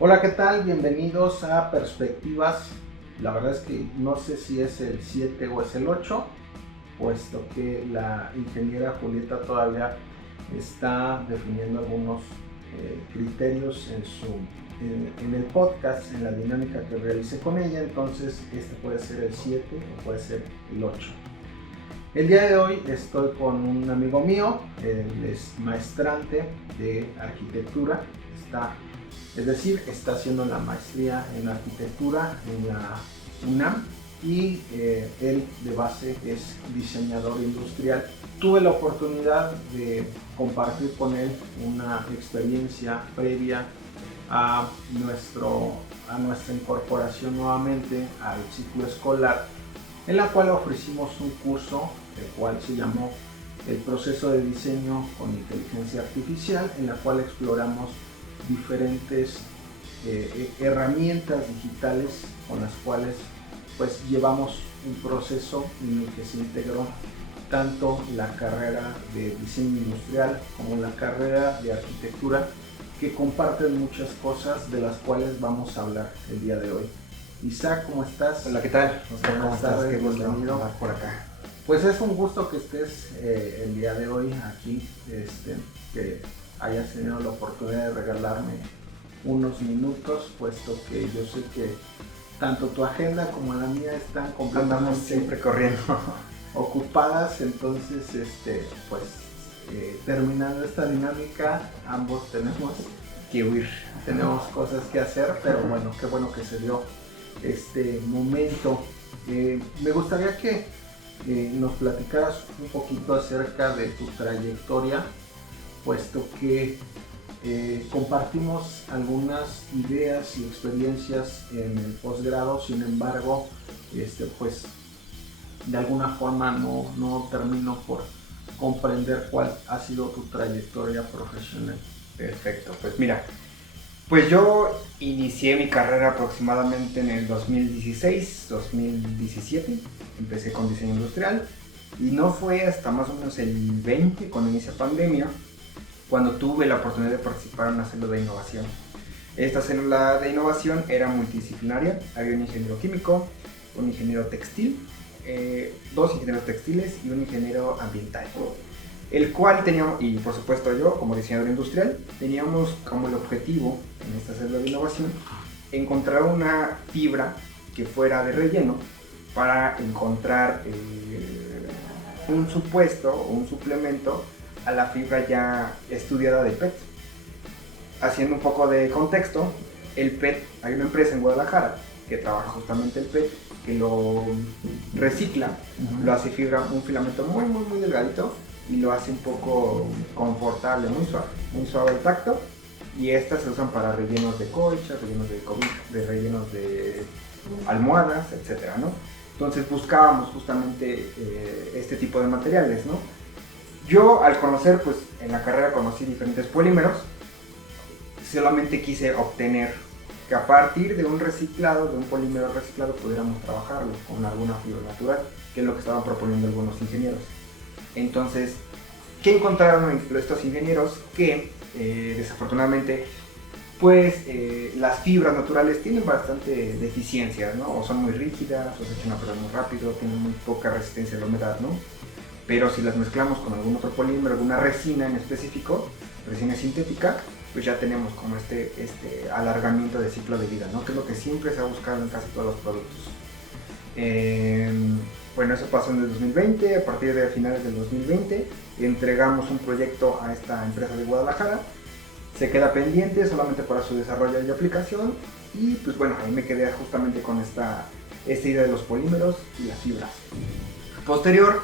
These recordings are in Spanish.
Hola, ¿qué tal? Bienvenidos a Perspectivas. La verdad es que no sé si es el 7 o es el 8, puesto que la ingeniera Julieta todavía está definiendo algunos criterios en el podcast, en la dinámica que realicé con ella. Entonces este puede ser el 7 o puede ser el 8. El día de hoy estoy con un amigo mío, él es maestrante de arquitectura, está haciendo la maestría en arquitectura en la UNAM y él de base es diseñador industrial. Tuve la oportunidad de compartir con él una experiencia previa a nuestra incorporación nuevamente al ciclo escolar, en la cual ofrecimos un curso, el cual se llamó el proceso de diseño con inteligencia artificial, en la cual exploramos diferentes herramientas digitales con las cuales pues llevamos un proceso en el que se integró tanto la carrera de diseño industrial como la carrera de arquitectura, que comparten muchas cosas de las cuales vamos a hablar el día de hoy. Isaac, ¿cómo estás? Hola, ¿qué tal? Oscar, ¿cómo estás? Qué gusto Bienvenido por acá. Pues es un gusto que estés el día de hoy aquí, que hayas tenido la oportunidad de regalarme unos minutos, puesto que yo sé que tanto tu agenda como la mía están completamente siempre corriendo ocupadas. Entonces, terminando esta dinámica, ambos tenemos que huir, tenemos cosas que hacer, pero bueno, qué bueno que se dio este momento. Me gustaría que nos platicaras un poquito acerca de tu trayectoria, puesto que compartimos algunas ideas y experiencias en el posgrado. Sin embargo, pues de alguna forma no termino por comprender cuál ha sido tu trayectoria profesional. Perfecto, pues mira, pues yo inicié mi carrera aproximadamente en el 2016-2017, empecé con diseño industrial y no fue hasta más o menos el 20, cuando inicia pandemia, cuando tuve la oportunidad de participar en una célula de innovación. Esta célula de innovación era multidisciplinaria, había un ingeniero químico, un ingeniero textil, dos ingenieros textiles y un ingeniero ambiental, el cual teníamos, y por supuesto yo como diseñador industrial, teníamos como el objetivo en esta célula de innovación encontrar una fibra que fuera de relleno para encontrar un supuesto o un suplemento a la fibra ya estudiada del PET. Haciendo un poco de contexto, el PET, hay una empresa en Guadalajara que trabaja justamente el PET, que lo recicla, lo hace fibra, un filamento muy delgadito, y lo hace un poco confortable, muy suave al tacto, y estas se usan para rellenos de colchas, rellenos de cobijas, rellenos de almohadas, etcétera, ¿no? Entonces buscábamos justamente este tipo de materiales, ¿no? Yo, al conocer, pues en la carrera conocí diferentes polímeros, solamente quise obtener que a partir de un reciclado, de un polímero reciclado, pudiéramos trabajarlo con alguna fibra natural, que es lo que estaban proponiendo algunos ingenieros. Entonces, ¿qué encontraron estos ingenieros? Que desafortunadamente, pues las fibras naturales tienen bastante deficiencias, ¿no? O son muy rígidas, o se echan a perder muy rápido, tienen muy poca resistencia a la humedad, ¿no? Pero si las mezclamos con algún otro polímero, alguna resina en específico, resina sintética, pues ya tenemos como este alargamiento de ciclo de vida, ¿no? Que es lo que siempre se ha buscado en casi todos los productos. Bueno, eso pasó en el 2020, a partir de finales del 2020 entregamos un proyecto a esta empresa de Guadalajara, se queda pendiente solamente para su desarrollo y aplicación, y pues bueno, ahí me quedé justamente con esta idea de los polímeros y las fibras. Posterior,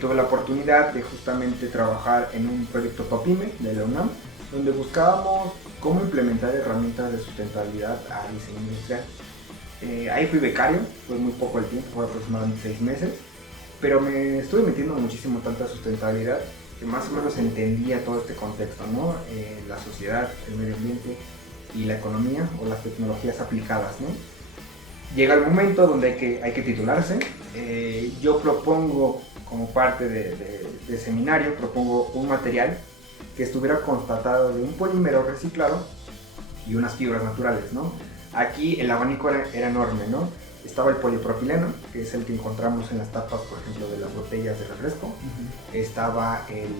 tuve la oportunidad de justamente trabajar en un proyecto PAPIME de la UNAM, donde buscábamos cómo implementar herramientas de sustentabilidad a diseño industrial. Ahí fui becario, fue muy poco el tiempo, fue aproximadamente 6 meses, pero me estuve metiendo muchísimo tanta sustentabilidad que más o menos entendía todo este contexto, ¿no? La sociedad, el medio ambiente y la economía o las tecnologías aplicadas, ¿no? Llega el momento donde hay que titularse. Yo propongo, como parte de seminario, propongo un material que estuviera constatado de un polímero reciclado y unas fibras naturales, ¿no? Aquí el abanico era enorme, ¿no? Estaba el polipropileno, que es el que encontramos en las tapas, por ejemplo, de las botellas de refresco. Estaba el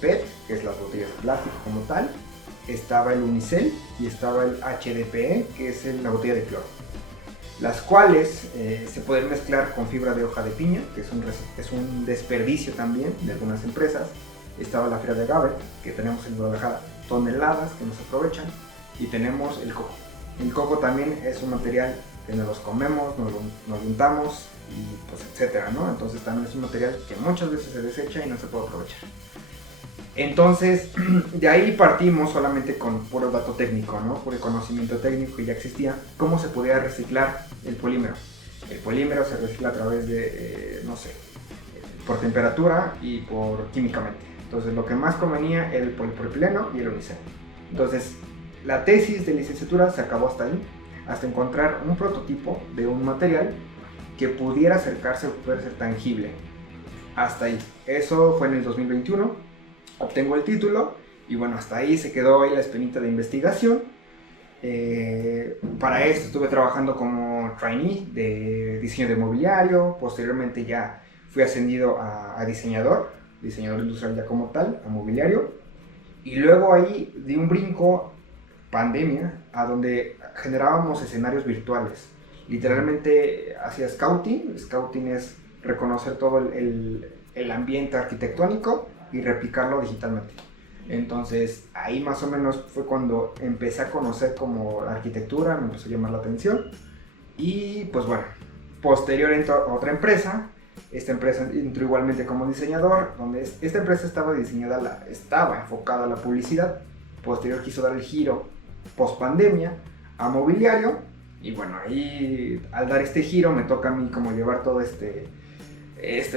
PET, que es las botellas de plástico como tal. Estaba el unicel y estaba el HDPE, que es la botella de cloro. Las cuales se pueden mezclar con fibra de hoja de piña, que es un desperdicio también de algunas empresas. Estaba la fibra de agave, que tenemos en Guadalajara toneladas que nos aprovechan. Y tenemos el coco. El coco también es un material que nos los comemos, nos untamos y pues etcétera, ¿no? Entonces también es un material que muchas veces se desecha y no se puede aprovechar. Entonces, de ahí partimos solamente con puro dato técnico, ¿no? Puro conocimiento técnico que ya existía, cómo se podía reciclar el polímero. El polímero se recicla a través de, no sé, por temperatura y por químicamente. Entonces, lo que más convenía era el polipropileno y el unicel. Entonces, la tesis de licenciatura se acabó hasta ahí, hasta encontrar un prototipo de un material que pudiera acercarse o pudiera ser tangible. Hasta ahí. Eso fue en el 2021. Obtengo el título y bueno, hasta ahí se quedó ahí la espinita de investigación. Para esto estuve trabajando como trainee de diseño de mobiliario. Posteriormente ya fui ascendido a diseñador industrial ya como tal, a mobiliario. Y luego ahí di un brinco, pandemia, a donde generábamos escenarios virtuales. Literalmente hacía scouting. Scouting es reconocer todo el ambiente arquitectónico y replicarlo digitalmente. Entonces ahí más o menos fue cuando empecé a conocer como la arquitectura, me empezó a llamar la atención. Y pues bueno, posterior entró a otra empresa. Esta empresa entró igualmente como diseñador, donde esta empresa estaba enfocada a la publicidad. Posterior quiso dar el giro post pandemia a mobiliario y bueno, ahí al dar este giro me toca a mí como llevar todo este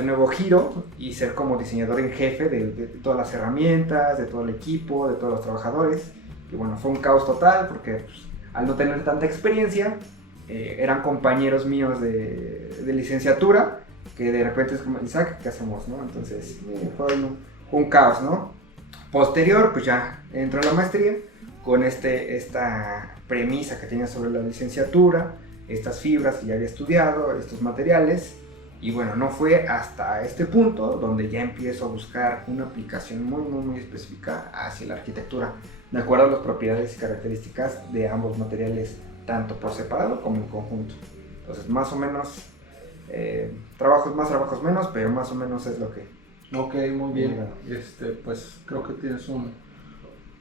nuevo giro y ser como diseñador en jefe de todas las herramientas, de todo el equipo, de todos los trabajadores. Y bueno, fue un caos total porque pues, al no tener tanta experiencia, eran compañeros míos de licenciatura que de repente es como, Isaac, ¿qué hacemos? ¿No? Entonces fue un caos, ¿no? Posterior, pues ya entró a la maestría con esta premisa que tenía sobre la licenciatura, estas fibras que ya había estudiado, estos materiales. Y bueno, no fue hasta este punto donde ya empiezo a buscar una aplicación muy específica hacia la arquitectura, de acuerdo a las propiedades y características de ambos materiales, tanto por separado como en conjunto. Entonces, más o menos, trabajos más, trabajos menos, pero más o menos es lo que... Ok, muy bien. Pues creo que tienes un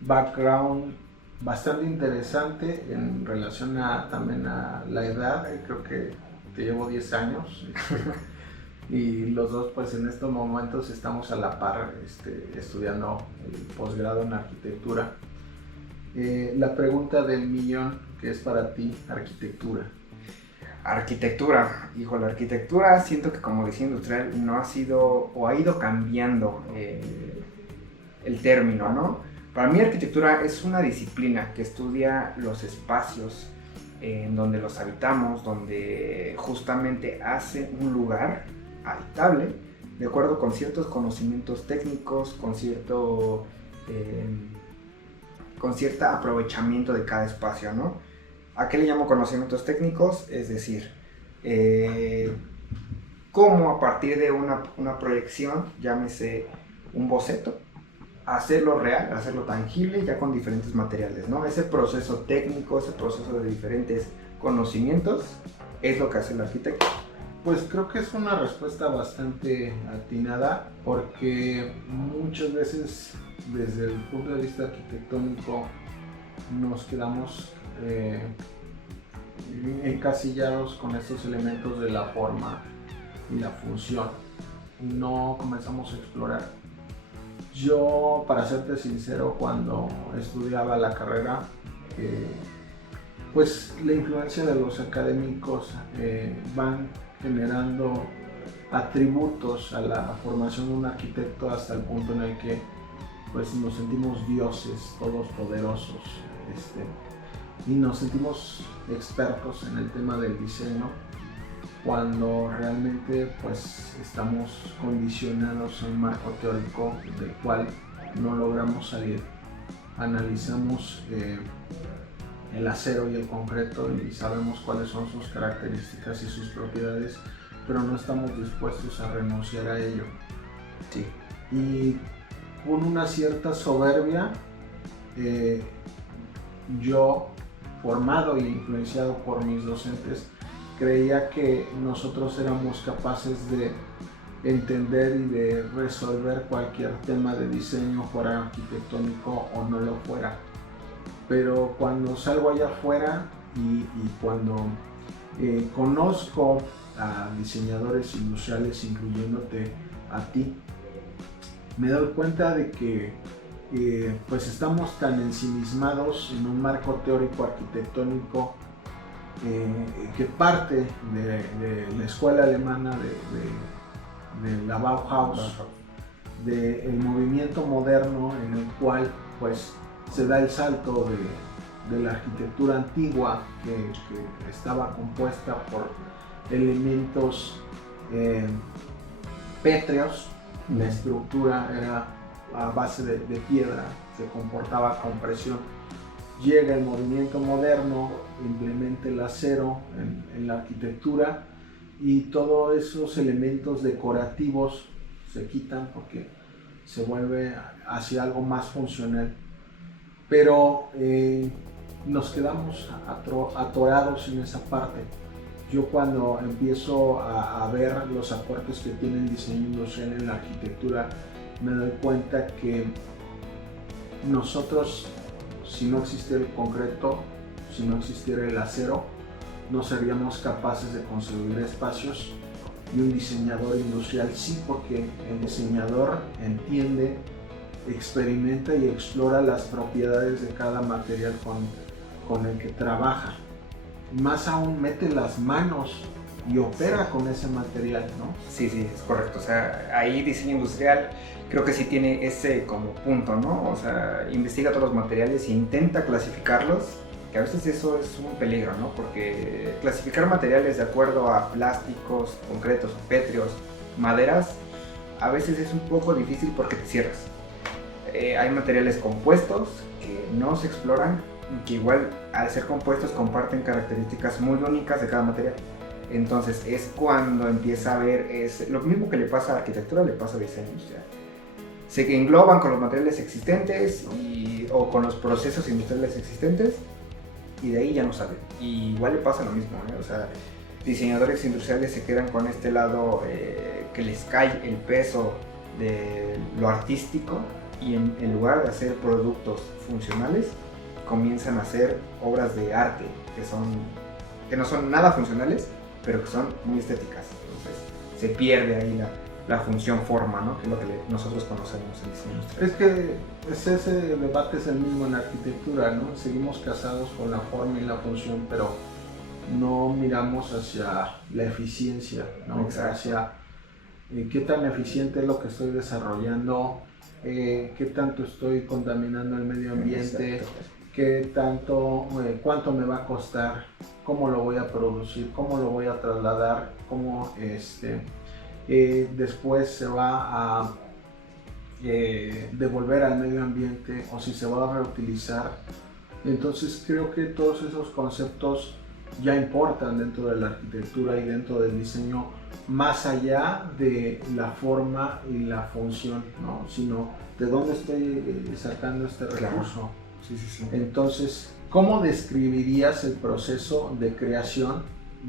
background bastante interesante en relación también a la edad. Creo que te llevo 10 años y los dos pues en estos momentos estamos a la par estudiando el posgrado en arquitectura. La pregunta del millón, ¿qué es para ti arquitectura? Arquitectura, hijo, la arquitectura siento que como diseño industrial no ha sido o ha ido cambiando el término, ¿no? Para mí arquitectura es una disciplina que estudia los espacios en donde los habitamos, donde justamente hace un lugar habitable de acuerdo con ciertos conocimientos técnicos, con cierto aprovechamiento de cada espacio, ¿no? ¿A qué le llamo conocimientos técnicos? Es decir, cómo a partir de una proyección, llámese un boceto, hacerlo real, hacerlo tangible ya con diferentes materiales, ¿no? Ese proceso técnico, ese proceso de diferentes conocimientos es lo que hace el arquitecto. Pues creo que es una respuesta bastante atinada porque muchas veces desde el punto de vista arquitectónico nos quedamos encasillados con estos elementos de la forma y la función y no comenzamos a explorar. Yo, para serte sincero, cuando estudiaba la carrera, pues la influencia de los académicos van generando atributos a la formación de un arquitecto hasta el punto en el que pues nos sentimos dioses, todos poderosos, y nos sentimos expertos en el tema del diseño, cuando realmente pues estamos condicionados a un marco teórico del cual no logramos salir. Analizamos el acero y el concreto y sabemos cuáles son sus características y sus propiedades, pero no estamos dispuestos a renunciar a ello. Sí. Y con una cierta soberbia, yo, formado e influenciado por mis docentes, creía que nosotros éramos capaces de entender y de resolver cualquier tema de diseño, fuera arquitectónico o no lo fuera. Pero cuando salgo allá afuera y cuando conozco a diseñadores industriales, incluyéndote a ti, me doy cuenta de que pues estamos tan ensimismados en un marco teórico arquitectónico que parte de la escuela alemana de la Bauhaus, del movimiento moderno en el cual pues se da el salto de la arquitectura antigua que estaba compuesta por elementos pétreos. La estructura era a base de piedra, se comportaba con presión. Llega el movimiento moderno, implementa el acero en la arquitectura y todos esos elementos decorativos se quitan porque se vuelve hacia algo más funcional. Pero nos quedamos atorados en esa parte. Yo cuando empiezo a ver los aportes que tiene el diseño industrial en la arquitectura, me doy cuenta que nosotros, si no existiera el concreto, si no existiera el acero, no seríamos capaces de construir espacios, y un diseñador industrial sí, porque el diseñador entiende, experimenta y explora las propiedades de cada material con el que trabaja. Más aún mete las manos y opera con ese material, ¿no? Sí, es correcto. O sea, ahí diseño industrial creo que sí tiene ese como punto, ¿no? O sea, investiga todos los materiales e intenta clasificarlos, que a veces eso es un peligro, ¿no? Porque clasificar materiales de acuerdo a plásticos, concretos, pétreos, maderas, a veces es un poco difícil porque te cierras. Hay materiales compuestos que no se exploran y que igual al ser compuestos comparten características muy únicas de cada material. Entonces es cuando empieza a ver, es lo mismo que le pasa a arquitectura, le pasa a diseño industrial. Se engloban con los materiales existentes o con los procesos industriales existentes y de ahí ya no salen. Y igual le pasa lo mismo, O sea, diseñadores industriales se quedan con este lado que les cae el peso de lo artístico y en lugar de hacer productos funcionales, comienzan a hacer obras de arte que no son nada funcionales, pero que son muy estéticas. Entonces se pierde ahí la función forma, ¿no? Que es lo que nosotros conocemos en diseño industrial. Es que ese debate es el mismo en arquitectura, ¿no? Seguimos casados con la forma y la función, pero no miramos hacia la eficiencia, ¿no? Hacia qué tan eficiente es lo que estoy desarrollando, qué tanto estoy contaminando el medio ambiente. Exacto. Qué tanto, cuánto me va a costar, cómo lo voy a producir, cómo lo voy a trasladar, cómo después se va a devolver al medio ambiente o si se va a reutilizar. Entonces creo que todos esos conceptos ya importan dentro de la arquitectura y dentro del diseño, más allá de la forma y la función, ¿no? Sino de dónde estoy sacando este recurso. Sí. Entonces, ¿cómo describirías el proceso de creación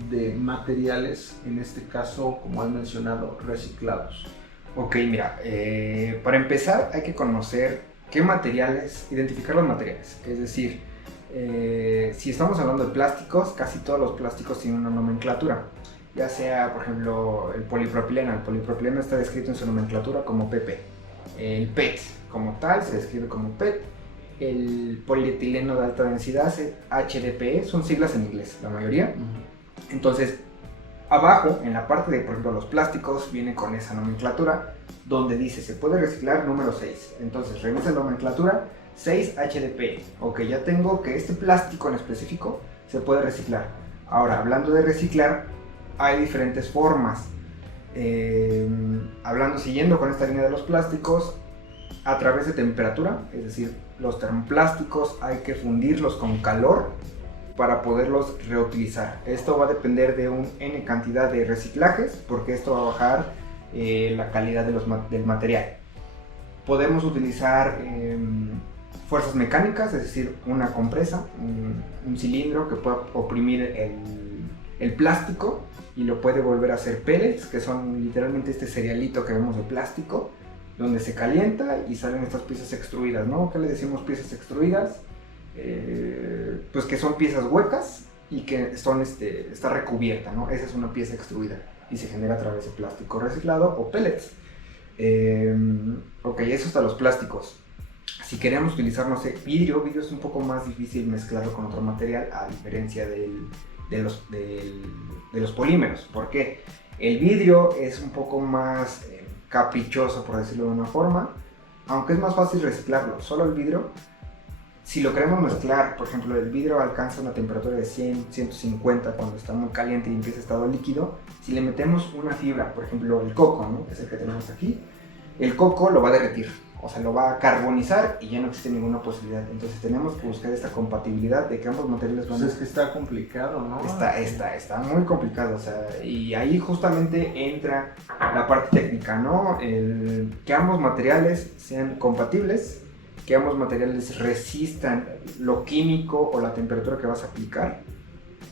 de materiales, en este caso, como has mencionado, reciclados? Ok, mira, para empezar hay que conocer qué materiales, identificar los materiales. Es decir, si estamos hablando de plásticos, casi todos los plásticos tienen una nomenclatura. Ya sea, por ejemplo, el polipropileno. El polipropileno está descrito en su nomenclatura como PP. El PET como tal se describe como PET. El polietileno de alta densidad, HDPE, son siglas en inglés, la mayoría. Entonces, abajo, en la parte de, por ejemplo, los plásticos, viene con esa nomenclatura, donde dice, se puede reciclar número 6. Entonces, revisa la nomenclatura, 6 HDPE. Ok, ya tengo que este plástico en específico se puede reciclar. Ahora, hablando de reciclar, hay diferentes formas. Siguiendo con esta línea de los plásticos, a través de temperatura, es decir, los termoplásticos hay que fundirlos con calor para poderlos reutilizar. Esto va a depender de un N cantidad de reciclajes, porque esto va a bajar la calidad del material. Podemos utilizar fuerzas mecánicas, es decir, una compresa, un cilindro que pueda oprimir el plástico y lo puede volver a hacer pellets, que son literalmente este cerealito que vemos de plástico, donde se calienta y salen estas piezas extruidas, ¿no? ¿Qué le decimos piezas extruidas? Pues que son piezas huecas y que está recubierta, ¿no? Esa es una pieza extruida y se genera a través de plástico reciclado o pellets. Ok, eso hasta los plásticos. Si queremos utilizar, no sé, vidrio es un poco más difícil mezclarlo con otro material, a diferencia de los polímeros. ¿Por qué? El vidrio es un poco más caprichoso, por decirlo de una forma, aunque es más fácil reciclarlo. Solo el vidrio, si lo queremos mezclar, por ejemplo, el vidrio alcanza una temperatura de 100, 150 cuando está muy caliente y empieza estado líquido. Si le metemos una fibra, por ejemplo el coco, ¿no? Que es el que tenemos aquí, el coco lo va a derretir, o sea, lo va a carbonizar y ya no existe ninguna posibilidad. Entonces tenemos que buscar esta compatibilidad de que ambos materiales van a... Pues es que está complicado, ¿no? Está muy complicado, o sea, y ahí justamente entra la parte técnica, ¿no? Que ambos materiales sean compatibles, que ambos materiales resistan lo químico o la temperatura que vas a aplicar,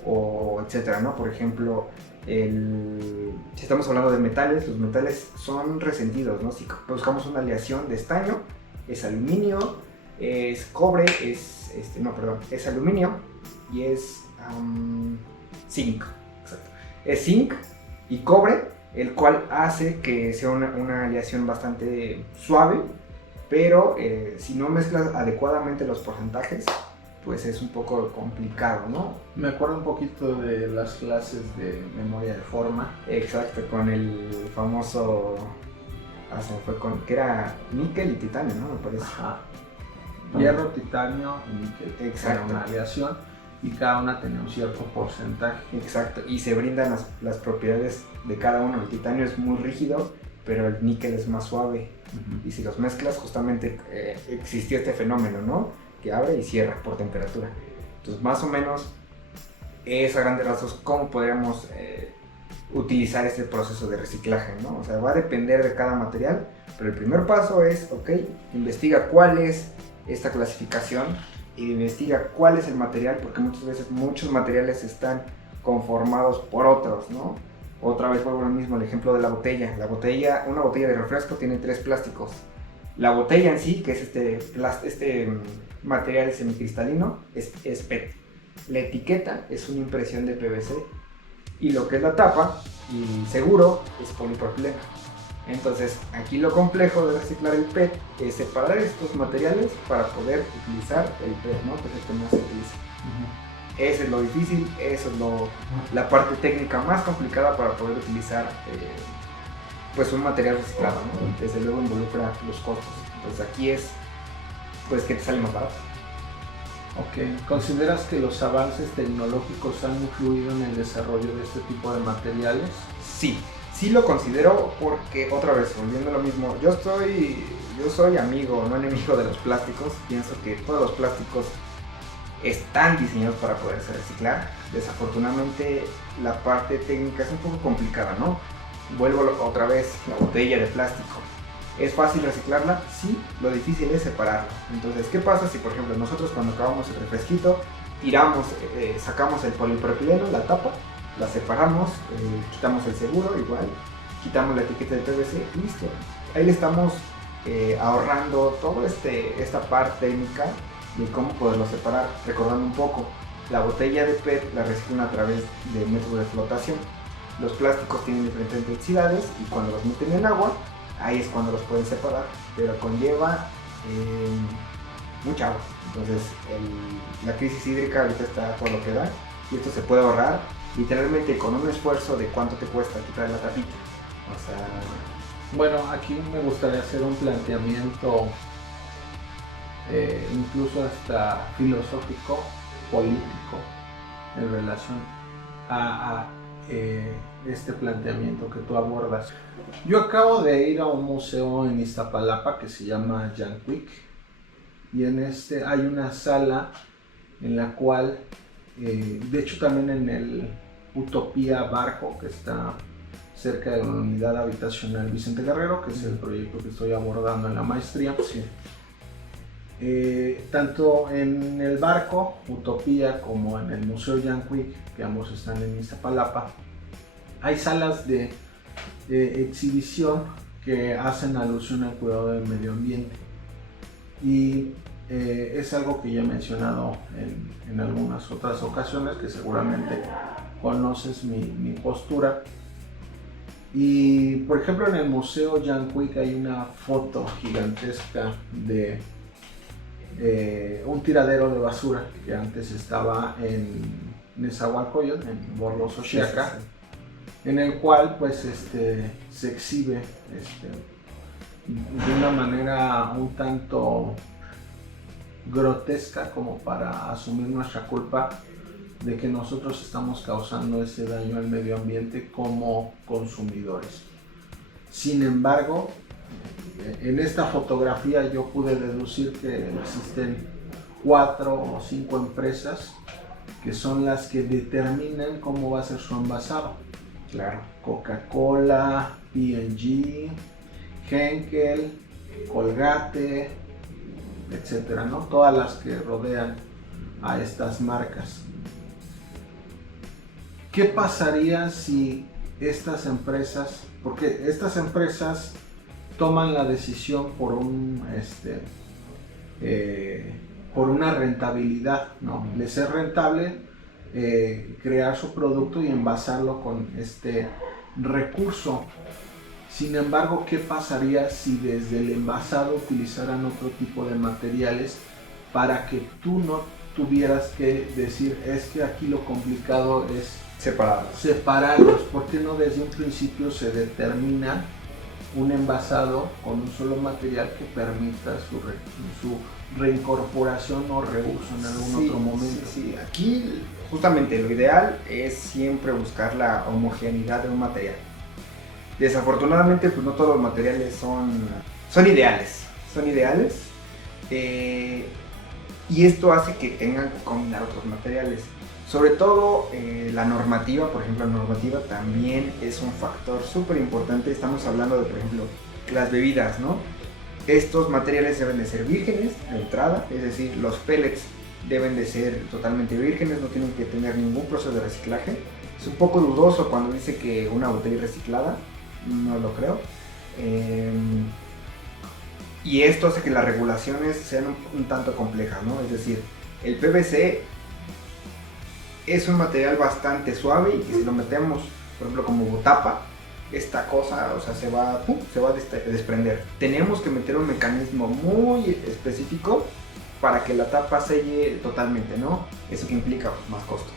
o etcétera, ¿no? Por ejemplo, si estamos hablando de metales, los metales son resentidos, ¿no? Si buscamos una aleación de estaño, es aluminio, es cobre, es aluminio y es zinc, exacto. Es zinc y cobre, el cual hace que sea una aleación bastante suave, pero si no mezclas adecuadamente los porcentajes, pues es un poco complicado, ¿no? Me acuerdo un poquito de las clases de memoria de forma. Exacto, con el famoso... se me fue que era níquel y titanio, ¿no? Me parece. Ajá. Hierro, titanio y níquel. Exacto. Era una aleación y cada una tenía un cierto porcentaje. Exacto, y se brindan las propiedades de cada uno. El titanio es muy rígido, pero el níquel es más suave. Y si los mezclas, justamente existió este fenómeno, ¿no? Que abre y cierra por temperatura. Entonces, más o menos, es a grandes rasgos cómo podríamos utilizar este proceso de reciclaje, ¿no? O sea, va a depender de cada material, pero el primer paso es, ok, investiga cuál es esta clasificación y investiga cuál es el material, porque muchas veces muchos materiales están conformados por otros, ¿no? Otra vez vuelvo al mismo, el ejemplo de la botella. Una botella de refresco tiene 3 plásticos. La botella en sí, que es este material semicristalino, es PET. La etiqueta es una impresión de PVC. Y lo que es la tapa y seguro es polipropileno. Entonces, aquí lo complejo de reciclar el PET es separar estos materiales para poder utilizar el PET, ¿no? Que es el que más se utiliza. Ese es lo difícil, eso es la parte técnica más complicada para poder utilizar pues un material reciclado, ¿no? Desde luego involucra los costos. Entonces aquí es pues que te sale más barato. Ok, ¿consideras que los avances tecnológicos han influido en el desarrollo de este tipo de materiales? Sí lo considero porque, otra vez, volviendo a lo mismo, yo soy amigo, no enemigo de los plásticos. Pienso que todos los plásticos están diseñados para poderse reciclar. Desafortunadamente la parte técnica es un poco complicada, ¿no? Vuelvo otra vez, la botella de plástico. ¿Es fácil reciclarla? Sí, lo difícil es separarlo. Entonces, ¿qué pasa si, por ejemplo, nosotros cuando acabamos el refresquito, sacamos el polipropileno, la tapa, la separamos, quitamos el seguro, igual, quitamos la etiqueta de PVC, listo. Ahí le estamos ahorrando toda esta parte técnica de cómo poderlo separar. Recordando un poco, la botella de PET la reciclan a través de método de flotación. Los plásticos tienen diferentes densidades y cuando los meten en agua, ahí es cuando los pueden separar, pero conlleva mucha agua. Entonces la crisis hídrica ahorita está por lo que da y esto se puede ahorrar literalmente con un esfuerzo de cuánto te cuesta quitar la tapita. O sea, bueno, aquí me gustaría hacer un planteamiento incluso hasta filosófico, político, en relación a este planteamiento que tú abordas. Yo acabo de ir a un museo en Iztapalapa que se llama Yanquic, y en este hay una sala en la cual, de hecho también en el Utopía Barco, que está cerca de la unidad habitacional Vicente Guerrero, que es el proyecto que estoy abordando en la maestría. Sí. Tanto en el Barco, Utopía, como en el Museo Yanquic, que ambos están en Iztapalapa, hay salas de exhibición que hacen alusión al cuidado del medio ambiente. Y es algo que ya he mencionado en algunas otras ocasiones, que seguramente conoces mi postura. Y por ejemplo, en el Museo Yanquic hay una foto gigantesca de un tiradero de basura que antes estaba en Nezahualcóyotl, en Borlosochiaca, en el cual pues se exhibe de una manera un tanto grotesca, como para asumir nuestra culpa de que nosotros estamos causando ese daño al medio ambiente como consumidores. Sin embargo, en esta fotografía yo pude deducir que existen 4 o 5 empresas que son las que determinan cómo va a ser su envasado. Claro. Coca-Cola, P&G, Henkel, Colgate, etcétera, ¿no? Todas las que rodean a estas marcas. ¿Qué pasaría si estas empresas, porque estas empresas toman la decisión por una rentabilidad, ¿no? Les es rentable crear su producto y envasarlo con este recurso. Sin embargo, ¿qué pasaría si desde el envasado utilizaran otro tipo de materiales para que tú no tuvieras que decir, es que aquí lo complicado es separarlos? ¿Por qué no desde un principio se determina un envasado con un solo material que permita su reincorporación o reuso en algún otro momento? Sí, aquí justamente lo ideal es siempre buscar la homogeneidad de un material. Desafortunadamente, pues no todos los materiales son ideales. Y esto hace que tengan que combinar otros materiales. Sobre todo la normativa, por ejemplo, la normativa también es un factor súper importante. Estamos hablando de, por ejemplo, las bebidas, ¿no? Estos materiales deben de ser vírgenes de entrada, es decir, los pellets deben de ser totalmente vírgenes, no tienen que tener ningún proceso de reciclaje. Es un poco dudoso cuando dice que una botella reciclada, no lo creo. Y esto hace que las regulaciones sean un tanto complejas, ¿no? Es decir, el PVC es un material bastante suave y que si lo metemos, por ejemplo, como tapa, esta cosa, o sea, se va a desprender. Tenemos que meter un mecanismo muy específico para que la tapa selle totalmente, ¿no? Eso que implica más costo.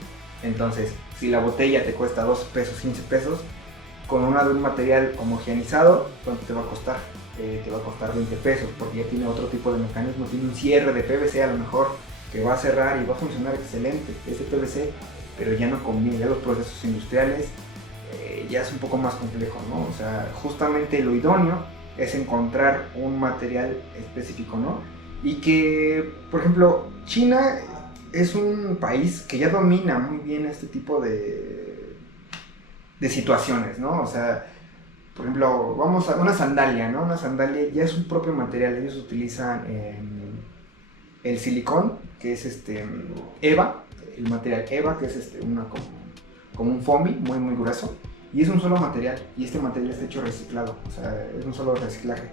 Entonces, si la botella te cuesta 2 pesos, 15 pesos, con una de un material homogeneizado, ¿cuánto te va a costar? Te va a costar 20 pesos, porque ya tiene otro tipo de mecanismo, tiene un cierre de PVC a lo mejor, que va a cerrar y va a funcionar excelente ese PVC, pero ya no combina, ya los procesos industriales ya es un poco más complejo, ¿no? O sea, justamente lo idóneo es encontrar un material específico, ¿no? Y que, por ejemplo, China es un país que ya domina muy bien este tipo de situaciones, ¿no? O sea, por ejemplo, vamos a una sandalia, ¿no? Una sandalia ya es un propio material, ellos utilizan el silicón, que es EVA, el material EVA, que es como un foamy muy muy grueso, y es un solo material, y este material está hecho reciclado, o sea, es un solo reciclaje.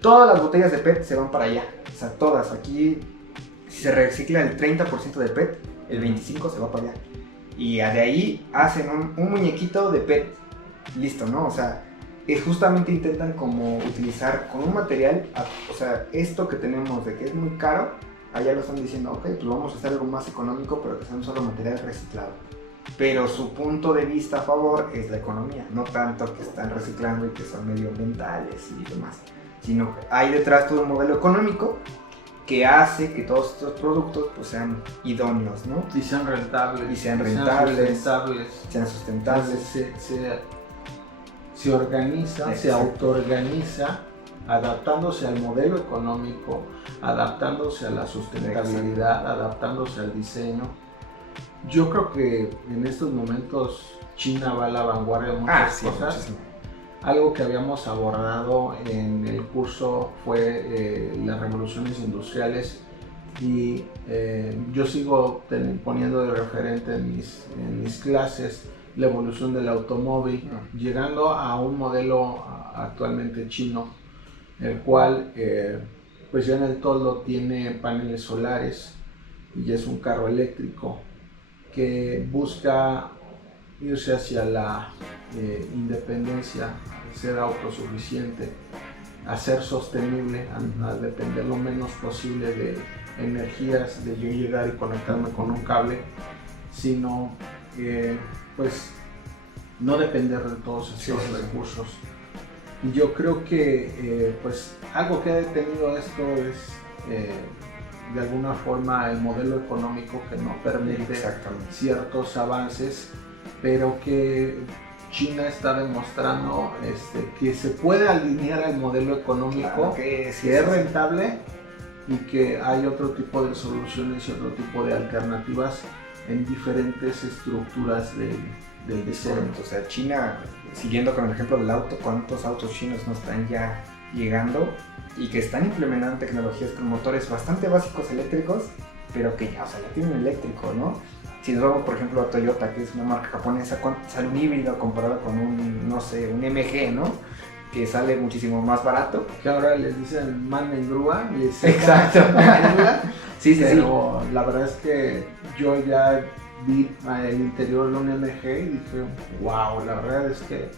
Todas las botellas de PET se van para allá, o sea, todas. Aquí, si se recicla el 30% de PET, el 25% se va para allá, y de ahí hacen un muñequito de PET, listo, ¿no? O sea, justamente intentan como utilizar con un material, o sea, esto que tenemos de que es muy caro, allá lo están diciendo, ok, pues vamos a hacer algo más económico, pero que sea un solo material reciclado. Pero su punto de vista a favor es la economía, no tanto que están reciclando y que son medioambientales y demás, sino que hay detrás todo un modelo económico que hace que todos estos productos pues sean idóneos, ¿no? Y sean rentables. Y sean rentables, sean sustentables. Se organiza, se autoorganiza, adaptándose al modelo económico, adaptándose a la sustentabilidad, adaptándose al diseño. Yo creo que en estos momentos China va a la vanguardia de muchas cosas. Muchísimo. Algo que habíamos abordado en el curso fue las revoluciones industriales y yo sigo poniendo de referente en mis clases la evolución del automóvil, llegando a un modelo actualmente chino, el cual pues ya en el toldo tiene paneles solares y es un carro eléctrico que busca irse hacia la independencia, ser autosuficiente, a ser sostenible, a depender lo menos posible de energías, de yo llegar y conectarme con un cable, sino pues no depender de todos estos recursos. Y yo creo que pues algo que ha detenido esto es de alguna forma el modelo económico que no permite ciertos avances, pero que China está demostrando que se puede alinear al modelo económico, que es rentable y que hay otro tipo de soluciones y otro tipo de alternativas en diferentes estructuras del diseño. O sea, China, siguiendo con el ejemplo del auto, ¿cuántos autos chinos no están ya llegando y que están implementando tecnologías con motores bastante básicos eléctricos, pero que ya, o sea, ya tienen eléctrico, ¿no? Si nos vamos, por ejemplo, a Toyota, que es una marca japonesa, sale un híbrido comparado con un MG, ¿no? Que sale muchísimo más barato. Que ahora les dicen manden grúa. Exacto. Pero la verdad es que yo ya vi el interior de un MG y dije, wow, la verdad es que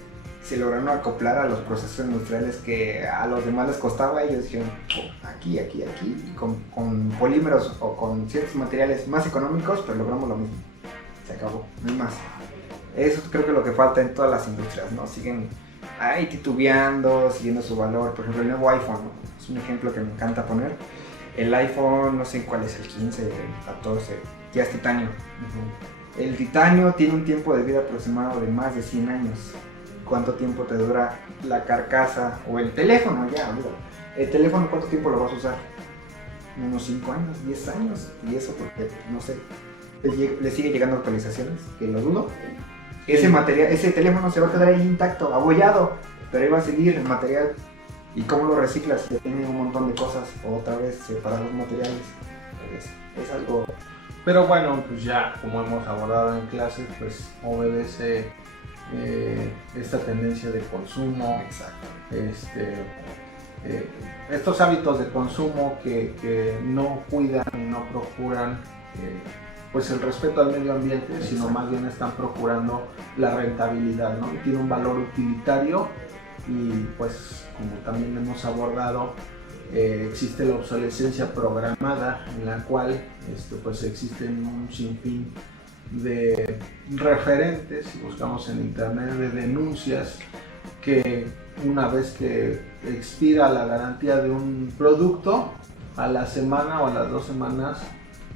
se lograron acoplar a los procesos industriales que a los demás les costaba. Ellos dijeron, aquí, y con polímeros o con ciertos materiales más económicos, pero logramos lo mismo. Se acabó, no hay más. Eso creo que es lo que falta en todas las industrias, ¿no? Siguen ahí titubeando, siguiendo su valor. Por ejemplo, el nuevo iPhone, ¿no? Es un ejemplo que me encanta poner. El iPhone, no sé cuál es, el 15, el 14, ya es titanio. El titanio tiene un tiempo de vida aproximado de más de 100 años. ¿Cuánto tiempo te dura la carcasa o el teléfono? Ya, olvídalo. ¿El teléfono cuánto tiempo lo vas a usar? Unos 5 años, 10 años. Y eso porque, no sé, le sigue llegando actualizaciones, que lo dudo. Ese material, ese teléfono se va a quedar ahí intacto, abollado, pero ahí va a seguir el material. ¿Y cómo lo reciclas? Ya tiene un montón de cosas, otra vez separar los materiales. Es algo... Pero bueno, pues ya como hemos abordado en clases, pues obedece esta tendencia de consumo. Exacto. Estos hábitos de consumo que no cuidan y no procuran pues el respeto al medio ambiente, Exacto, sino más bien están procurando la rentabilidad, ¿no? Tiene un valor utilitario y pues como también hemos abordado, existe la obsolescencia programada, en la cual pues existen un sinfín de referentes, si buscamos en internet, de denuncias que una vez que expira la garantía de un producto, a la semana o a las 2 semanas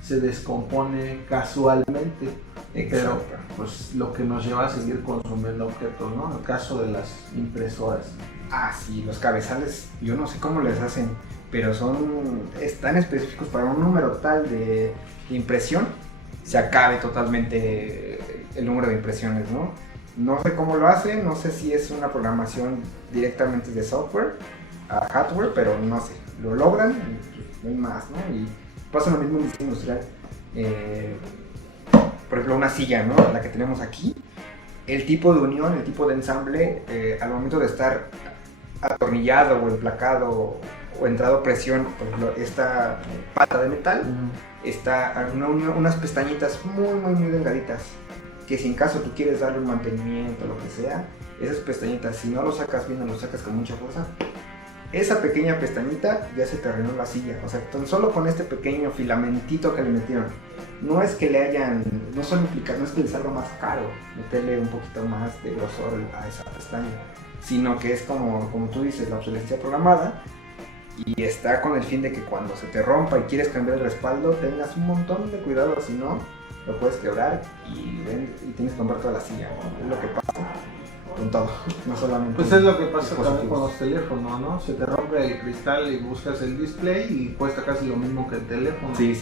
se descompone casualmente. Exacto. Pero pues lo que nos lleva a seguir consumiendo objetos, ¿no? El caso de las impresoras. Ah, sí, los cabezales, yo no sé cómo les hacen, pero están específicos para un número tal de impresión, se acabe totalmente el número de impresiones, ¿no? No sé cómo lo hacen, no sé si es una programación directamente de software a hardware, pero no sé, lo logran y no hay más, ¿no? Y pasa lo mismo en diseño industrial. Por ejemplo, una silla, ¿no? La que tenemos aquí, el tipo de unión, el tipo de ensamble, al momento de estar atornillado o emplacado o entrado presión, por ejemplo, esta pata de metal, está unas pestañitas muy delgaditas, que si en caso tú quieres darle un mantenimiento o lo que sea, esas pestañitas, si no lo sacas bien o lo sacas con mucha fuerza, esa pequeña pestañita ya se te arruinó la silla. O sea, tan solo con este pequeño filamentito que le metieron, no es que no solo implica, no es que les salga más caro meterle un poquito más de grosor a esa pestaña, sino que es como tú dices, la obsolescencia programada, y está con el fin de que cuando se te rompa y quieres cambiar el respaldo tengas un montón de cuidado, si no lo puedes quebrar y tienes que comprar toda la silla, ¿no? Es lo que pasa con todo, no solamente. Pues es lo que pasa también con los teléfonos, ¿no? Se te rompe el cristal y buscas el display y cuesta casi lo mismo que el teléfono. Sí.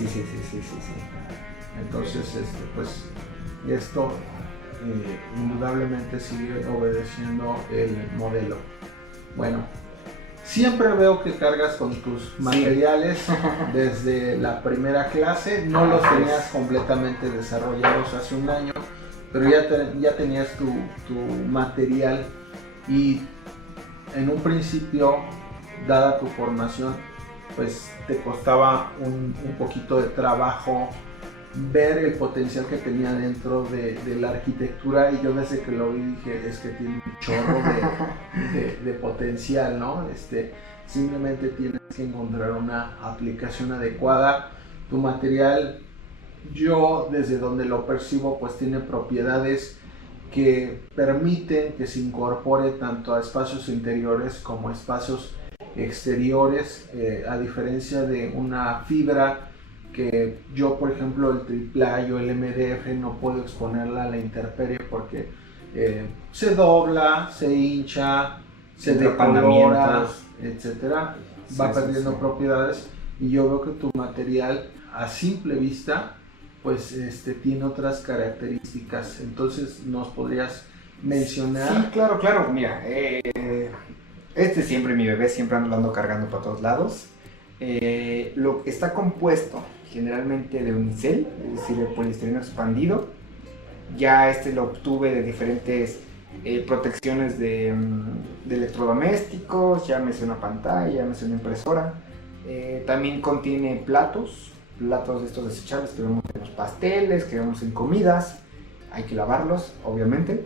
Entonces, pues esto indudablemente sigue obedeciendo el modelo. Bueno, siempre veo que cargas con tus materiales desde la primera clase. No los tenías completamente desarrollados hace un año, pero ya tenías tu material y en un principio, dada tu formación, pues te costaba un poquito de trabajo ver el potencial que tenía dentro de la arquitectura, y yo desde que lo vi dije, es que tiene un chorro de potencial, ¿no? Simplemente tienes que encontrar una aplicación adecuada. Tu material, yo desde donde lo percibo, pues tiene propiedades que permiten que se incorpore tanto a espacios interiores como a espacios exteriores, a diferencia de una fibra que yo, por ejemplo, el triplay o el MDF no puedo exponerla a la intemperie porque se dobla, se hincha, se decolora, etcétera, va perdiendo propiedades, y yo veo que tu material a simple vista pues tiene otras características. Entonces, ¿nos podrías mencionar? Sí, claro, mira, siempre mi bebé, siempre ando cargando para todos lados. Lo que está compuesto generalmente de unicel, es decir, de poliestireno expandido. Ya lo obtuve de diferentes protecciones de electrodomésticos, llámese una pantalla, llámese una impresora. También contiene platos de estos desechables que vemos en los pasteles, que vemos en comidas. Hay que lavarlos, obviamente.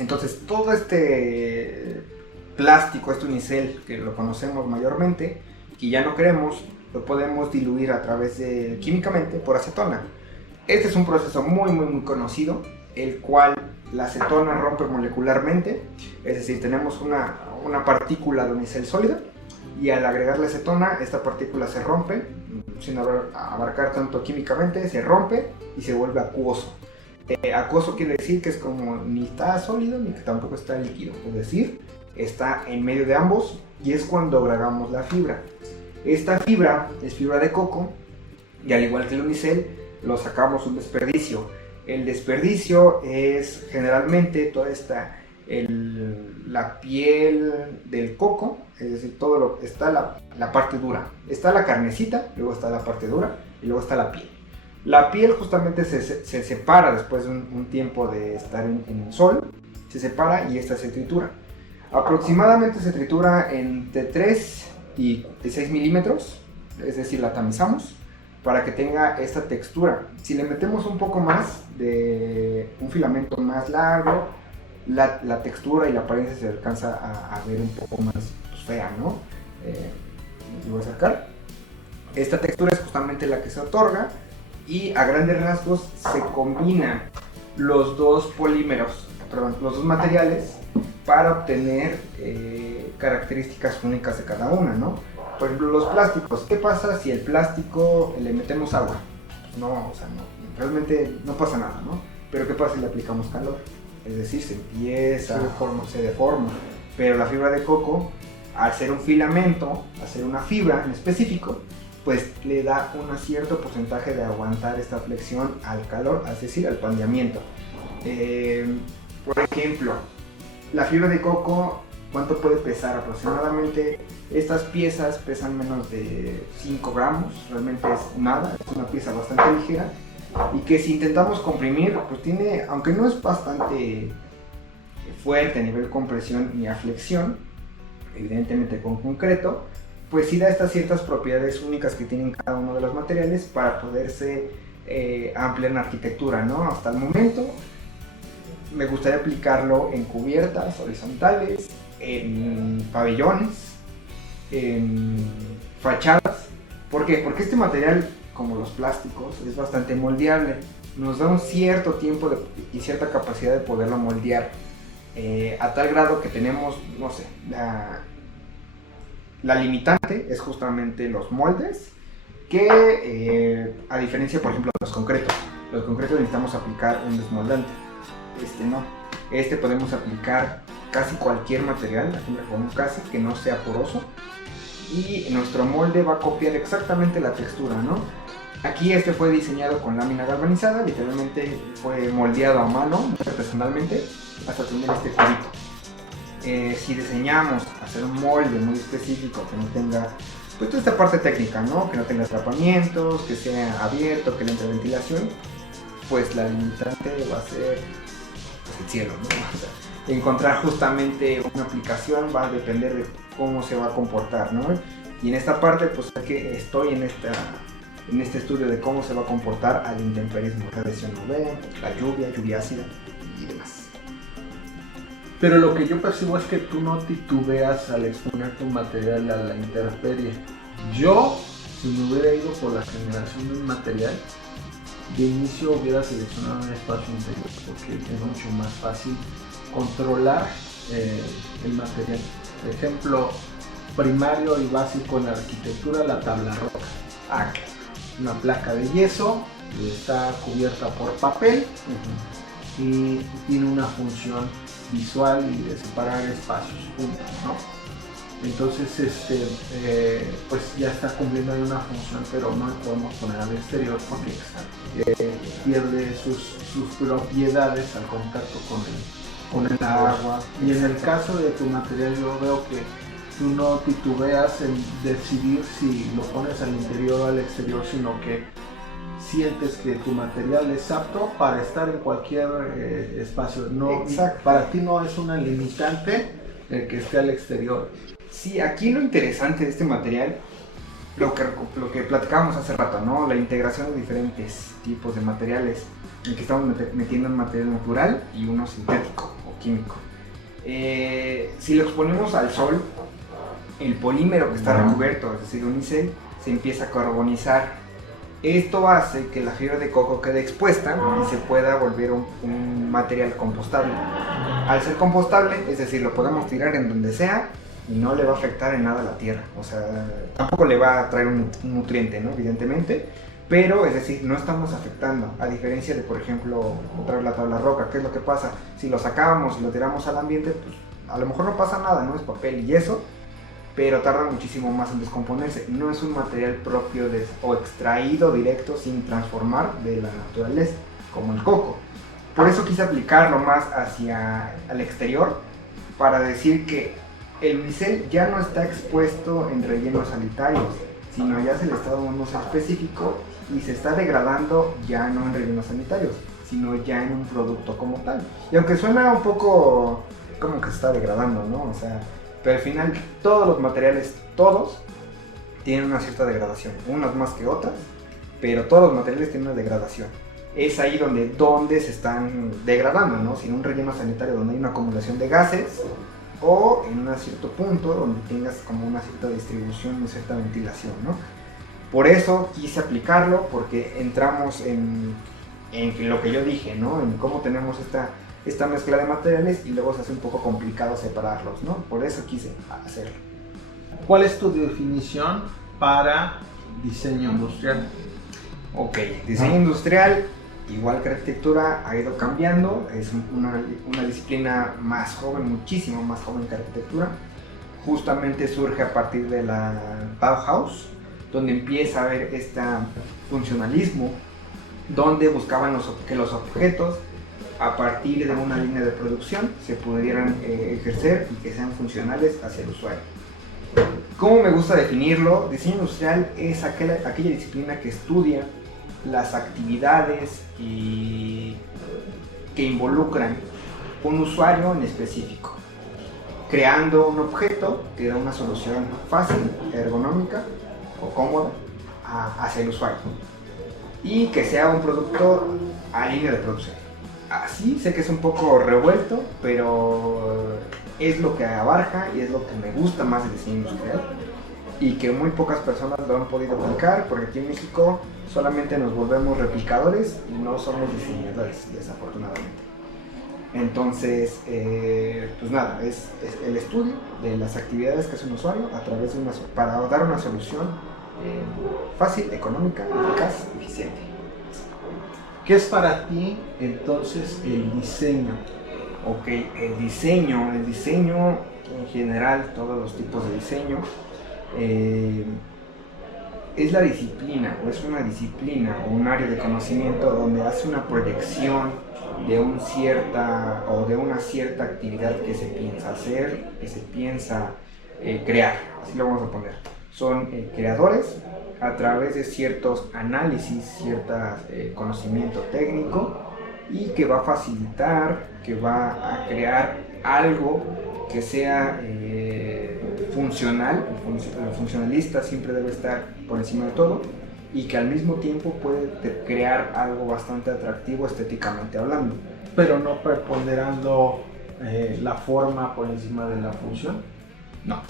Entonces, todo este plástico, este unicel, que lo conocemos mayormente, que ya no queremos, lo podemos diluir a través de, químicamente, por acetona. Este es un proceso muy conocido, el cual la acetona rompe molecularmente, es decir, tenemos una partícula de unicel sólida, y al agregarle acetona, esta partícula se rompe, sin abarcar tanto químicamente, se rompe y se vuelve acuoso. Acuoso quiere decir que es como ni está sólido ni que tampoco está líquido, es decir, está en medio de ambos, y es cuando agregamos la fibra. Esta fibra es fibra de coco, y al igual que el unicel, lo sacamos un desperdicio. El desperdicio es generalmente toda la piel del coco, es decir, está la parte dura. Está la carnecita, luego está la parte dura y luego está la piel. La piel justamente se separa después de un tiempo de estar en el sol, se separa y esta se tritura. Aproximadamente se tritura entre 3 y 6 milímetros, es decir, la tamizamos para que tenga esta textura. Si le metemos un poco más de un filamento más largo, la textura y la apariencia se alcanza a ver un poco más fea, ¿no? Lo voy a sacar. Esta textura es justamente la que se otorga, y a grandes rasgos se combinan los dos materiales para obtener características únicas de cada una, ¿no? Por ejemplo, los plásticos. ¿Qué pasa si el plástico le metemos agua? No, realmente no pasa nada, ¿no? Pero ¿qué pasa si le aplicamos calor? Es decir, se deforma. Pero la fibra de coco, al ser un filamento, al ser una fibra en específico, pues le da un cierto porcentaje de aguantar esta flexión al calor, es decir, al pandeamiento. Por ejemplo, la fibra de coco, ¿cuánto puede pesar? Aproximadamente estas piezas pesan menos de 5 gramos, realmente es nada, es una pieza bastante ligera, y que si intentamos comprimir, pues tiene, aunque no es bastante fuerte a nivel compresión ni a flexión, evidentemente con concreto, pues sí da estas ciertas propiedades únicas que tienen cada uno de los materiales para poderse ampliar en arquitectura, ¿no? Hasta el momento me gustaría aplicarlo en cubiertas horizontales, en pabellones, en fachadas. ¿Por qué? Porque este material, como los plásticos, es bastante moldeable. Nos da un cierto tiempo y cierta capacidad de poderlo moldear, a tal grado que tenemos, no sé, La limitante es justamente los moldes, que a diferencia, por ejemplo, de los concretos necesitamos aplicar un desmoldante. No. Podemos aplicar casi cualquier material, como casi, que no sea poroso, y nuestro molde va a copiar exactamente la textura, ¿no? Aquí fue diseñado con lámina galvanizada, literalmente fue moldeado a mano, artesanalmente, hasta tener este cubito. Si diseñamos hacer un molde muy específico que no tenga pues toda esta parte técnica, ¿no? Que no tenga atrapamientos, que sea abierto, que le entre ventilación, pues la limitante va a ser pues, el cielo, ¿no? O sea, encontrar justamente una aplicación va a depender de cómo se va a comportar, ¿no? Y en esta parte, pues que estoy en este estudio de cómo se va a comportar al intemperismo, radiación UV, la lluvia ácida y demás. Pero lo que yo percibo es que tú no titubeas al exponer tu material a la intemperie. Yo, si me hubiera ido por la generación de un material, de inicio hubiera seleccionado un espacio interior, porque es mucho más fácil controlar el material. Por ejemplo, primario y básico en la arquitectura, la tabla roca. Una placa de yeso, está cubierta por papel y tiene una función visual y de separar espacios juntos, ¿no? Entonces, pues ya está cumpliendo ahí una función, pero no lo podemos poner al exterior porque pierde sus propiedades al contacto con el agua. Y en el caso de tu material, yo veo que tú no titubeas en decidir si lo pones al interior o al exterior, sino que sientes que tu material es apto para estar en cualquier espacio. No, para ti no es una limitante el que esté al exterior. Sí, aquí lo interesante de este material, lo que platicábamos hace rato, ¿no? La integración de diferentes tipos de materiales, en que estamos metiendo un material natural y uno sintético o químico. Si lo exponemos al sol, el polímero que está recubierto, es decir, unicel, se empieza a carbonizar. Esto hace que la fibra de coco quede expuesta y se pueda volver un material compostable. Al ser compostable, es decir, lo podemos tirar en donde sea y no le va a afectar en nada a la tierra. O sea, tampoco le va a traer un nutriente, ¿no? Evidentemente, pero es decir, no estamos afectando. A diferencia de, por ejemplo, otra vez la tabla roca, ¿qué es lo que pasa? Si lo sacamos y lo tiramos al ambiente, pues a lo mejor no pasa nada, ¿no? Es papel y yeso, pero tarda muchísimo más en descomponerse. No es un material propio o extraído directo sin transformar de la naturaleza, como el coco. Por eso quise aplicarlo más hacia el exterior, para decir que el unicel ya no está expuesto en rellenos sanitarios, sino ya se le está dando un uso específico y se está degradando ya no en rellenos sanitarios, sino ya en un producto como tal. Y aunque suena un poco como que se está degradando, ¿no? O sea, pero al final todos los materiales, todos, tienen una cierta degradación, unas más que otras, pero todos los materiales tienen una degradación. Es ahí donde se están degradando, ¿no? Si en un relleno sanitario donde hay una acumulación de gases, o en un cierto punto donde tengas como una cierta distribución, una cierta ventilación, ¿no? Por eso quise aplicarlo, porque entramos en lo que yo dije, ¿no? En cómo tenemos esta mezcla de materiales y luego se hace un poco complicado separarlos, ¿no? Por eso quise hacerlo. ¿Cuál es tu definición para diseño industrial? Ok, diseño industrial, igual que arquitectura, ha ido cambiando. Es una disciplina más joven, muchísimo más joven que arquitectura. Justamente surge a partir de la Bauhaus, donde empieza a haber este funcionalismo, donde buscaban que los objetos, a partir de una línea de producción, se pudieran ejercer y que sean funcionales hacia el usuario. ¿Cómo me gusta definirlo? Diseño industrial es aquella disciplina que estudia las actividades que involucran un usuario en específico, creando un objeto que da una solución fácil, ergonómica o cómoda hacia el usuario, y que sea un producto a línea de producción. Así sé que es un poco revuelto, pero es lo que abarca y es lo que me gusta más del diseño industrial, y que muy pocas personas lo han podido aplicar, porque aquí en México solamente nos volvemos replicadores y no somos diseñadores, desafortunadamente. Entonces, pues nada, es el estudio de las actividades que hace un usuario a través de para dar una solución fácil, económica, eficaz, eficiente. ¿Qué es para ti entonces el diseño? Ok, el diseño en general, todos los tipos de diseño, es la disciplina, o es una disciplina, o un área de conocimiento donde hace una proyección de una cierta actividad que se piensa hacer, que se piensa crear, así lo vamos a poner. Son creadores a través de ciertos análisis, cierto conocimiento técnico, y que va a facilitar, que va a crear algo que sea funcional. El funcionalista siempre debe estar por encima de todo, y que al mismo tiempo puede crear algo bastante atractivo estéticamente hablando. Pero no preponderando la forma por encima de la función. No,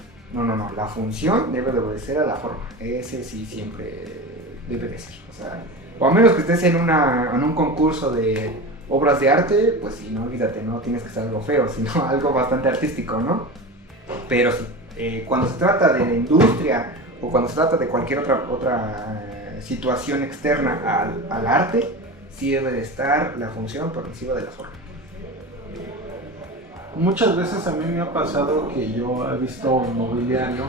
la función debe de obedecer a la forma, ese sí siempre debe de ser, o a menos que estés en un concurso de obras de arte, pues sí, no, olvídate, no tienes que ser algo feo, sino algo bastante artístico, ¿no? Pero sí, cuando se trata de la industria o cuando se trata de cualquier otra situación externa al arte, sí debe de estar la función por encima de la forma. Muchas veces a mí me ha pasado que yo he visto mobiliario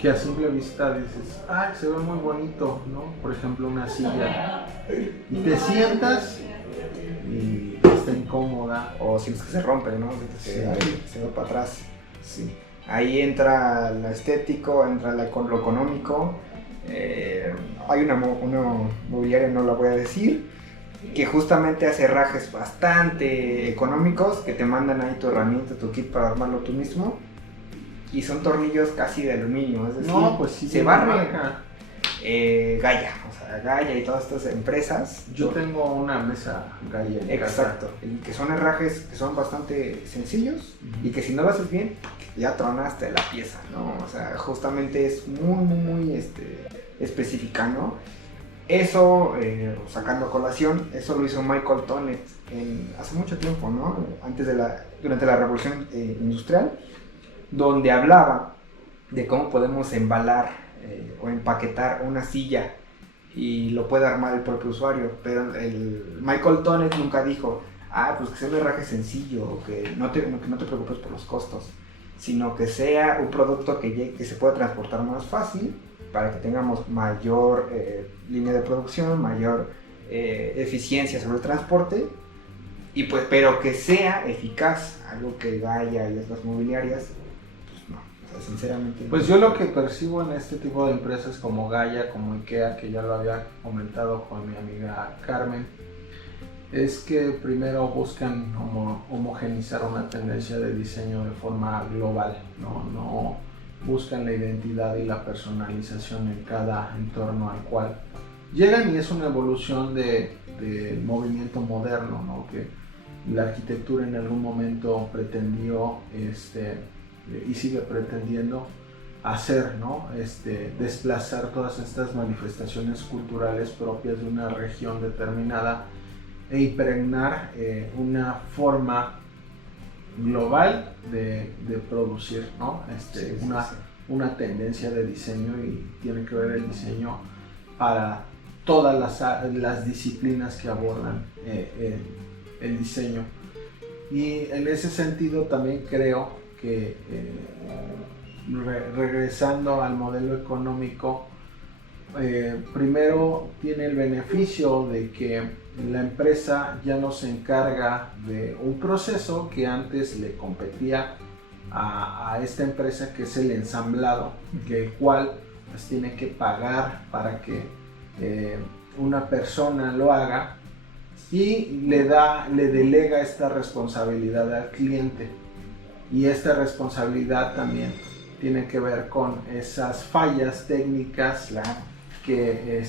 que a simple vista dices, se ve muy bonito, ¿no? Por ejemplo, una silla, y te sientas y está incómoda. O si es que se rompe, ¿no? Sí. Se va para atrás. Sí. Ahí entra lo estético, entra lo económico. Hay una mobiliaria, no la voy a decir, que justamente hace herrajes bastante económicos, que te mandan ahí tu herramienta, tu kit para armarlo tú mismo, y son tornillos casi de aluminio, es decir, no, pues sí, se barre. Gaia y todas estas empresas. Yo tengo una mesa Gaia en Exacto, casa. y que son herrajes que son bastante sencillos, y que si no lo haces bien, ya tronaste la pieza, ¿no? O sea, justamente es muy específica, ¿no? Eso, sacando a colación, eso lo hizo Michael Tonet hace mucho tiempo, ¿no? Durante la revolución industrial, donde hablaba de cómo podemos embalar o empaquetar una silla y lo puede armar el propio usuario, pero el Michael Tonet nunca dijo, pues que sea un herraje sencillo, o que no te preocupes por los costos, sino que sea un producto que se pueda transportar más fácil, para que tengamos mayor línea de producción, mayor eficiencia sobre el transporte, y pues, pero que sea eficaz, algo que Gaia y otras mobiliarias, pues no, sinceramente. Pues yo lo que percibo en este tipo de empresas como Gaia, como IKEA, que ya lo había comentado con mi amiga Carmen, es que primero buscan homogenizar una tendencia de diseño de forma global, no buscan la identidad y la personalización en cada entorno al cual llegan, y es una evolución del movimiento moderno, ¿no? Que la arquitectura en algún momento pretendió y sigue pretendiendo hacer, ¿no? Desplazar todas estas manifestaciones culturales propias de una región determinada e impregnar una forma global de producir, ¿no? Una tendencia de diseño, y tiene que ver el diseño para todas las disciplinas que abordan el diseño. Y en ese sentido también creo que regresando al modelo económico, primero tiene el beneficio de que la empresa ya no se encarga de un proceso que antes le competía a esta empresa, que es el ensamblado, que el cual pues tiene que pagar para que una persona lo haga, y le delega esta responsabilidad al cliente, y esta responsabilidad también tiene que ver con esas fallas técnicas, que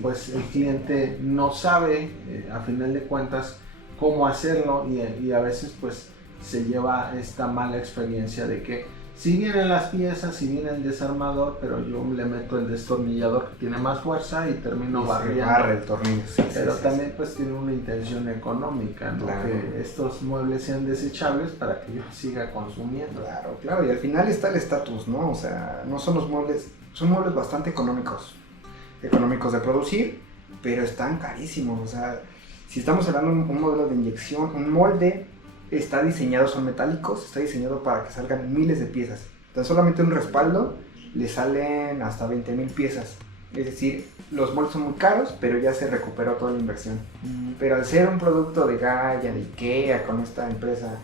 pues el cliente no sabe a final de cuentas cómo hacerlo, y a veces pues se lleva esta mala experiencia de que si vienen las piezas, si viene el desarmador, pero yo le meto el destornillador que tiene más fuerza y termino barriendo. Barre el tornillo, sí, pero también pues tiene una intención económica, ¿no? Claro. Que estos muebles sean desechables para que yo siga consumiendo. Claro, y al final está el estatus, ¿no? O sea, no son los muebles, son muebles bastante económicos de producir, pero están carísimos. O sea, si estamos hablando de un modelo de inyección, un molde está diseñado, son metálicos, está diseñado para que salgan miles de piezas. Entonces solamente un respaldo le salen hasta 20,000 piezas. Es decir, los moldes son muy caros, pero ya se recuperó toda la inversión. Pero al ser un producto de Gaia, de Ikea, con esta empresa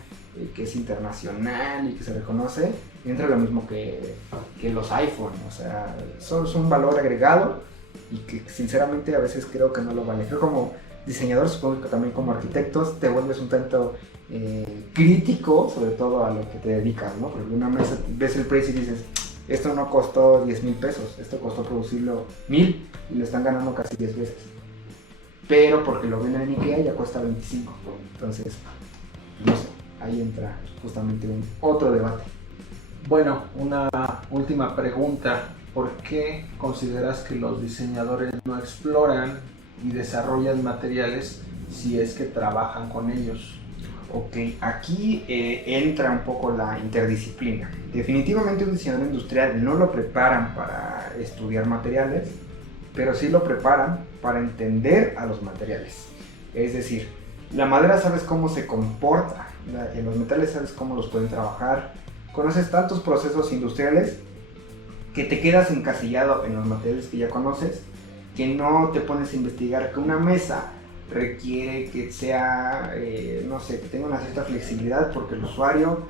que es internacional y que se reconoce, entra lo mismo que los iPhone. O sea, son un valor agregado y que sinceramente a veces creo que no lo vale. Creo como diseñador, supongo que también como arquitectos, te vuelves un tanto crítico, sobre todo a lo que te dedicas, ¿no? Porque una mesa ves el precio y dices, esto no costó 10,000 pesos, esto costó producirlo 1,000 y lo están ganando casi 10 veces. Pero porque lo venden en Ikea ya cuesta 25. Entonces, no sé, ahí entra justamente otro debate. Bueno, una última pregunta. ¿Por qué consideras que los diseñadores no exploran y desarrollan materiales si es que trabajan con ellos? Ok, aquí entra un poco la interdisciplina. Definitivamente un diseñador industrial no lo preparan para estudiar materiales, pero sí lo preparan para entender a los materiales. Es decir, la madera sabes cómo se comporta, en los metales sabes cómo los pueden trabajar, conoces tantos procesos industriales que te quedas encasillado en los materiales que ya conoces, que no te pones a investigar que una mesa requiere que sea, no sé, que tenga una cierta flexibilidad porque el usuario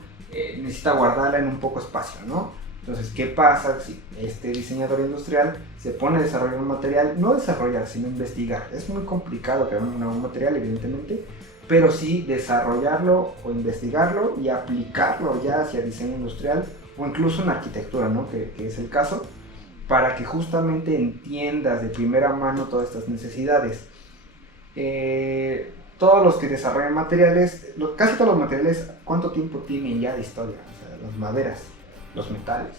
necesita guardarla en un poco espacio, ¿no? Entonces, ¿qué pasa si este diseñador industrial se pone a desarrollar un material? No desarrollar, sino investigar. Es muy complicado crear un material, evidentemente, pero sí desarrollarlo o investigarlo y aplicarlo ya hacia diseño industrial o incluso en arquitectura, ¿no? Que es el caso, para que justamente entiendas de primera mano todas estas necesidades. Todos los que desarrollan materiales, casi todos los materiales, ¿cuánto tiempo tienen ya de historia? O sea, las maderas, los metales.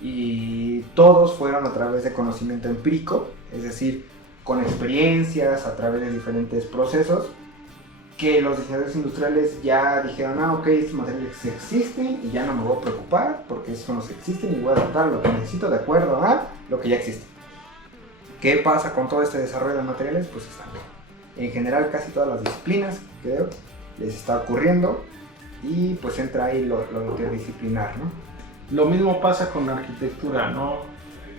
Y todos fueron a través de conocimiento empírico, es decir, con experiencias, a través de diferentes procesos, que los diseñadores industriales ya dijeron, ok, estos materiales existen y ya no me voy a preocupar porque esos son los que existen y voy a adaptar lo que necesito de acuerdo a lo que ya existe. ¿Qué pasa con todo este desarrollo de materiales? Pues está bien. En general casi todas las disciplinas, creo, les está ocurriendo y pues entra ahí lo interdisciplinar, ¿no? Lo mismo pasa con la arquitectura, ¿no?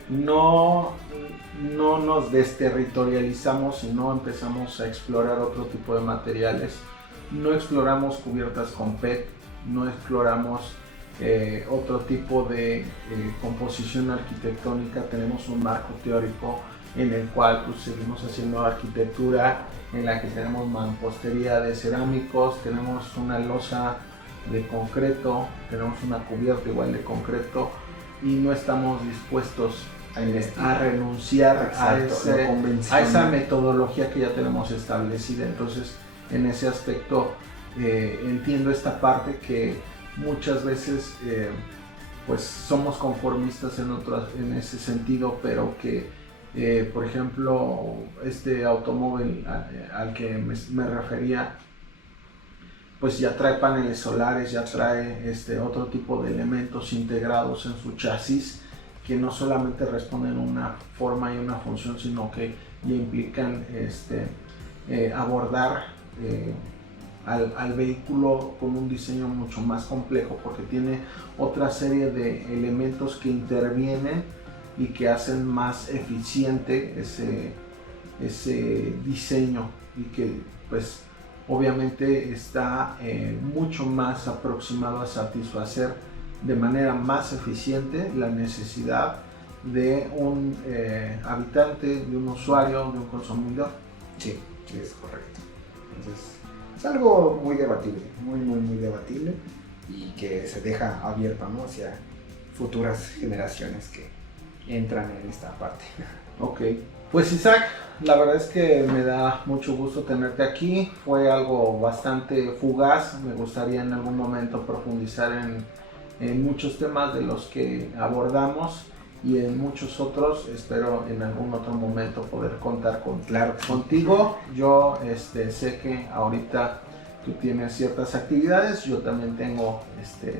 No nos desterritorializamos y no empezamos a explorar otro tipo de materiales. No exploramos cubiertas con PET, no exploramos otro tipo de composición arquitectónica. Tenemos un marco teórico en el cual pues, seguimos haciendo arquitectura, en la que tenemos mampostería de cerámicos, tenemos una losa de concreto, tenemos una cubierta igual de concreto y no estamos dispuestos a renunciar a esa metodología que ya tenemos establecida. Entonces, en ese aspecto entiendo esta parte que muchas veces pues somos conformistas en ese sentido, pero que por ejemplo este automóvil al que me refería pues ya trae paneles solares, ya trae otro tipo de elementos integrados en su chasis que no solamente responden una forma y una función, sino que ya implican abordar al vehículo con un diseño mucho más complejo, porque tiene otra serie de elementos que intervienen y que hacen más eficiente ese diseño y que pues obviamente está mucho más aproximado a satisfacer de manera más eficiente la necesidad de un habitante, de un usuario, de un consumidor. Sí, es correcto. Entonces, es algo muy debatible, muy debatible y que se deja abierto, ¿no? Hacia futuras generaciones que entran en esta parte. Ok, pues Isaac, la verdad es que me da mucho gusto tenerte aquí. Fue algo bastante fugaz. Me gustaría en algún momento profundizar en muchos temas de los que abordamos y en muchos otros. Espero en algún otro momento poder contar contigo. Yo sé que ahorita tú tienes ciertas actividades, yo también tengo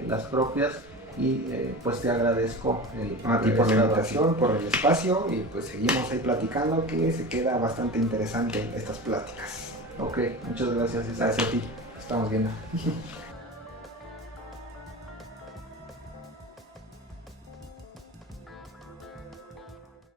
las propias, y pues te agradezco a ti por la invitación, por el espacio, y pues seguimos ahí platicando, que se queda bastante interesante estas pláticas. Ok, muchas gracias. Gracias a ti, estamos viendo.